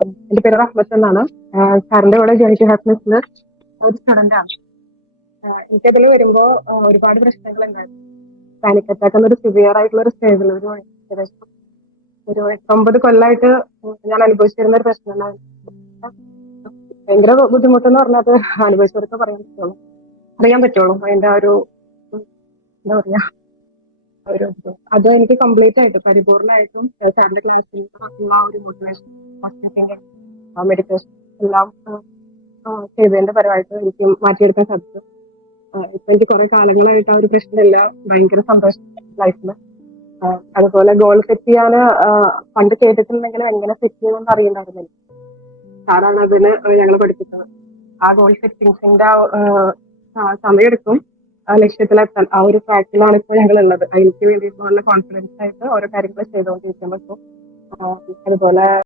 എന്റെ പേര് റഹ്മത്ത് എന്നാണ്. സാറിന്റെ കൂടെ ജോയിന്റ് ഹാപ്പിനെസ്സിൽ ഒരു സ്റ്റുഡന്റ് ആണ്. എനിക്കതിൽ വരുമ്പോ ഒരുപാട് പ്രശ്നങ്ങൾ ഉണ്ടായിരുന്നു. പാനിക് അറ്റാക്ക് എന്നൊരു സിവിയർ ആയിട്ടുള്ള ഒരു സ്റ്റേജിൽ ഏകദേശം ഒരു 8-9 കൊല്ലമായിട്ട് ഞാൻ അനുഭവിച്ചിരുന്ന ഒരു പ്രശ്നമാണ്. ഭയങ്കര ബുദ്ധിമുട്ടെന്ന് പറഞ്ഞാൽ അത് അനുഭവിച്ചവർക്ക് അറിയാൻ പറ്റുള്ളൂ അതിന്റെ ആ ഒരു എന്താ പറയാ ഒരു അത് എനിക്ക് കംപ്ലീറ്റ് ആയിട്ട് പരിപൂർണമായിട്ടും സാറിന്റെ ക്ലാസ്സിൽ ഉള്ള ആ ഒരു മോട്ടിവേഷൻ മെഡിറ്റേഷൻ എല്ലാം ചെയ്തതിന്റെ പരമായിട്ട് എനിക്ക് മാറ്റിയെടുക്കാൻ സാധിച്ചു. ഇപ്പൊ എനിക്ക് കുറെ കാലങ്ങളായിട്ട് ആ ഒരു പ്രശ്നമില്ല. ഭയങ്കര സന്തോഷം ലൈഫില്. അതുപോലെ ഗോൾ സെറ്റ് ചെയ്യാന് പണ്ട് കേട്ടിട്ടുണ്ടെങ്കിലും എങ്ങനെ സെറ്റ് ചെയ്യണമെന്ന് അറിയണ്ടായിരുന്നില്ല. സാറാണ് അതിന് ഞങ്ങളെ പഠിപ്പിച്ചത്. ആ ഗോൾ സെറ്റിംഗ്സിന്റെ സമയമെടുക്കും ആ ലക്ഷ്യത്തിലെത്താൻ. ആ ഒരു ട്രാക്കിലാണ് ഇപ്പോൾ ഞങ്ങൾ ഉള്ളത്. എനിക്ക് വേണ്ടിയിട്ട് നല്ല കോൺഫിഡൻസ് ആയിട്ട് ഓരോ കാര്യങ്ങൾ ചെയ്തുകൊണ്ടിരിക്കാൻ പറ്റും. അതുപോലെ